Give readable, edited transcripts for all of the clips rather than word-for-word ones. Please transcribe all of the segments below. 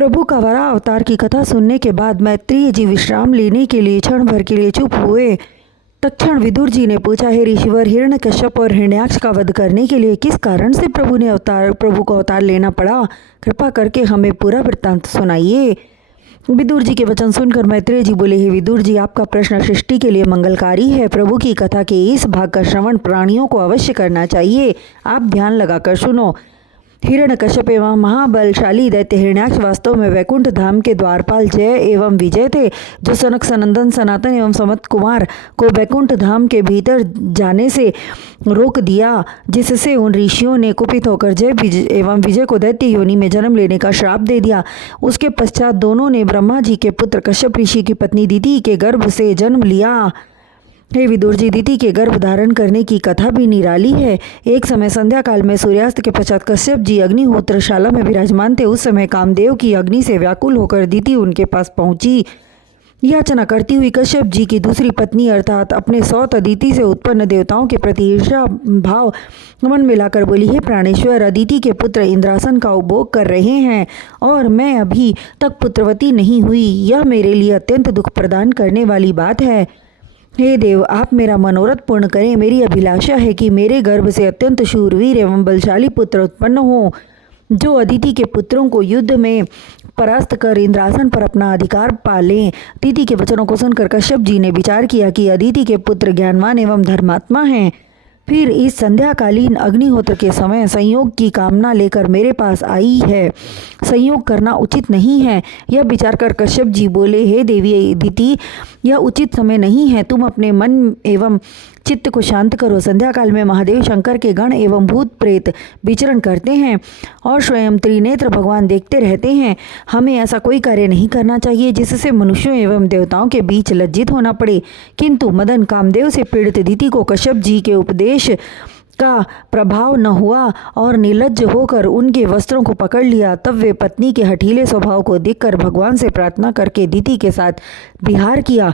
प्रभु का वराह अवतार की कथा सुनने के बाद मैत्रेय जी विश्राम लेने के लिए क्षण भर के लिए चुप हुए। तत्क्षण विदुर जी ने पूछा, हे ऋषिवर, हिरण्यकश्यप और हिरण्याक्ष का वध करने के लिए किस कारण से प्रभु को अवतार लेना पड़ा? कृपा करके हमें पूरा वृत्तांत सुनाइए। विदुर जी के वचन सुनकर मैत्रेय जी बोले, हे विदुर जी, आपका प्रश्न सृष्टि के लिए मंगलकारी है। प्रभु की कथा के इस भाग का श्रवण प्राणियों को अवश्य करना चाहिए। आप ध्यान लगाकर सुनो। हिरण्यकश्यप एवं महाबलशाली दैत्य हिरण्याक्ष वास्तव में वैकुंठ धाम के द्वारपाल जय एवं विजय थे, जो सनक सनंदन सनातन एवं समत कुमार को वैकुंठ धाम के भीतर जाने से रोक दिया, जिससे उन ऋषियों ने कुपित होकर जय एवं विजय को दैत्य योनि में जन्म लेने का श्राप दे दिया। उसके पश्चात दोनों ने ब्रह्मा जी के पुत्र कश्यप ऋषि की पत्नी दिति के गर्भ से जन्म लिया। हे विदुर जी, दिति के गर्भ धारण करने की कथा भी निराली है। एक समय संध्या काल में सूर्यास्त के पश्चात कश्यप जी अग्निहोत्रशाला में विराजमान थे। उस समय कामदेव की अग्नि से व्याकुल होकर दिति उनके पास पहुंची। याचना करती हुई कश्यप जी की दूसरी पत्नी अर्थात अपने सौत अदिति से उत्पन्न देवताओं के प्रति ईर्ष्या भाव मन में लाकर बोली, हे प्राणेश्वर, अदिति के पुत्र इंद्रासन का उपभोग कर रहे हैं और मैं अभी तक पुत्रवती नहीं हुई। यह मेरे लिए अत्यंत दुख प्रदान करने वाली बात है। हे देव, आप मेरा मनोरथ पूर्ण करें। मेरी अभिलाषा है कि मेरे गर्भ से अत्यंत शूरवीर एवं बलशाली पुत्र उत्पन्न हो, जो अदिति के पुत्रों को युद्ध में परास्त कर इंद्रासन पर अपना अधिकार पालें। दिति के वचनों को सुनकर कश्यप जी ने विचार किया कि अदिति के पुत्र ज्ञानवान एवं धर्मात्मा हैं। फिर इस संध्याकालीन अग्निहोत्र के समय संयोग की कामना लेकर मेरे पास आई है। संयोग करना उचित नहीं है। यह विचार कर कश्यप जी बोले, हे देवी दिति, यह उचित समय नहीं है। तुम अपने मन एवं चित्त को शांत करो। संध्या काल में महादेव शंकर के गण एवं भूत प्रेत विचरण करते हैं और स्वयं त्रिनेत्र भगवान देखते रहते हैं। हमें ऐसा कोई कार्य नहीं करना चाहिए जिससे मनुष्यों एवं देवताओं के बीच लज्जित होना पड़े। किंतु मदन कामदेव से पीड़ित दिति को कश्यप जी के उपदेश का प्रभाव न हुआ और निर्लज्ज होकर उनके वस्त्रों को पकड़ लिया। तब वे पत्नी के हठीले स्वभाव को देखकर भगवान से प्रार्थना करके दिति के साथ विहार किया।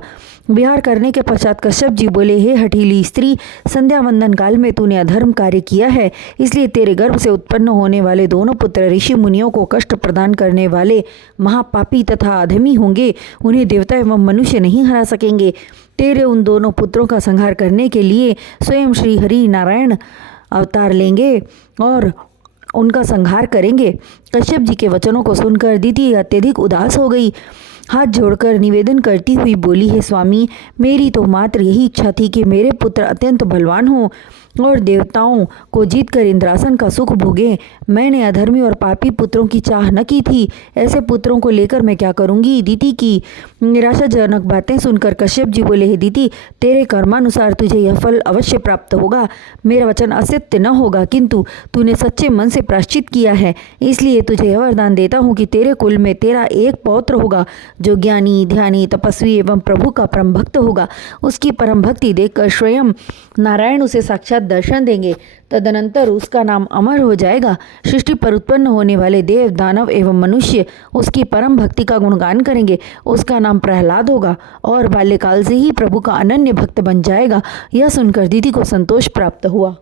विहार करने के पश्चात कश्यप जी बोले, हे हठीली स्त्री, संध्या वंदन काल में तूने अधर्म कार्य किया है, इसलिए तेरे गर्भ से उत्पन्न होने वाले दोनों पुत्र ऋषि मुनियों को कष्ट प्रदान करने वाले महापापी तथा अधमी होंगे। उन्हें देवता एवं मनुष्य नहीं हरा सकेंगे। तेरे उन दोनों पुत्रों का संहार करने के लिए स्वयं श्री हरि नारायण अवतार लेंगे और उनका संहार करेंगे। कश्यप जी के वचनों को सुनकर दिति अत्यधिक उदास हो गई। हाथ जोड़कर निवेदन करती हुई बोली, हे स्वामी, मेरी तो मात्र यही इच्छा थी कि मेरे पुत्र अत्यंत बलवान हों और देवताओं को जीतकर इंद्रासन का सुख भोगें। मैंने अधर्मी और पापी पुत्रों की चाह न की थी। ऐसे पुत्रों को लेकर मैं क्या करूंगी? दिति की निराशाजनक बातें सुनकर कश्यप जी बोले, हे दिति, तेरे कर्मानुसार तुझे यह फल अवश्य प्राप्त होगा। मेरा वचन असत्य न होगा, किंतु तूने सच्चे मन से प्रायश्चित किया है, इसलिए तुझे यह वरदान देता हूँ कि तेरे कुल में तेरा एक पौत्र होगा जो ज्ञानी, ध्यानी, तपस्वी एवं प्रभु का परम भक्त होगा। उसकी परम भक्ति देखकर स्वयं नारायण उसे साक्षात दर्शन देंगे। तदनंतर उसका नाम अमर हो जाएगा। सृष्टि पर उत्पन्न होने वाले देव, दानव एवं मनुष्य उसकी परम भक्ति का गुणगान करेंगे। उसका नाम प्रहलाद होगा और बाल्यकाल से ही प्रभु का अनन्य भक्त बन जाएगा। यह सुनकर दिति को संतोष प्राप्त हुआ।